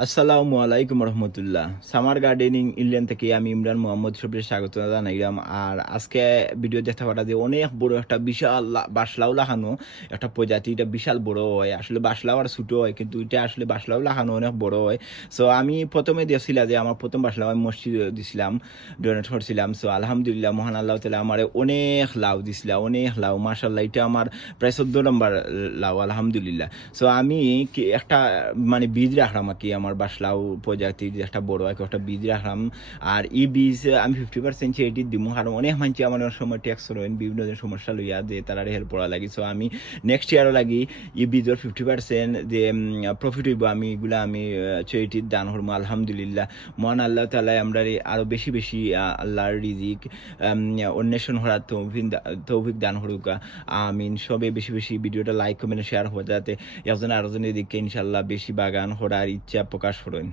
আসসালামু আলাইকুম রহমতুল্লাহ। Summer gardening England থেকে আমি ইমরান মোহাম্মদ শফির স্বাগত জানাইলাম। আর আজকে ভিডিও দেখতে পারা যে অনেক বড় একটা বিশাল বাসলাও লাগানো একটা প্রজাতি, এটা বিশাল বড় হয়। আসলে বাসলাও আর ছোট হয়, কিন্তু এটা আসলে বাসলাও লাগানো অনেক বড় হয়। সো আমি প্রথমে দিয়েছিলাম যে আমার প্রথম বাসলাও আমি মসজিদ দিছিলাম, ডোনেট করছিলাম। সো আলহামদুলিল্লাহ মহান আল্লাহ তালা আমার অনেক লাউ দিছিলাম, অনেক লাউ মাশাল্লাহ। এটা আমার প্রায় 14 নম্বর লাউ আলহামদুলিল্লাহ। সো আমি একটা মানে বীজ রাখলাম আর কি, আমার বাসলাও প্রজাতির একটা বড় একটা বীজ রাখলাম। আর এই বীজ আমি 50% এটি দিব, কারণ অনেক মানুষ আমার অনেক সময় ট্যাক্স রয়েন বিভিন্ন সমস্যা লইয়া যে তারা হেল্প করা লাগি। সো আমি নেক্সট ইয়ারও লাগি এই বীজের 50% যে প্রফিট হইব, আমি এগুলা আমি চৈটির দান করবো আলহামদুলিল্লাহ। মহান আল্লাহ তালাই আমরা আরো বেশি বেশি আল্লাহর রিজিক অন্বেষণ করার তৌফিক দান করুকা আমিন। সবে বেশি বেশি ভিডিওটা লাইক কমেন্ট শেয়ার হয়ে যাতে একজন আরেকজনের দিকে ইনশাল্লাহ বেশি বাগান করার ইচ্ছা প্রকাশ করেন।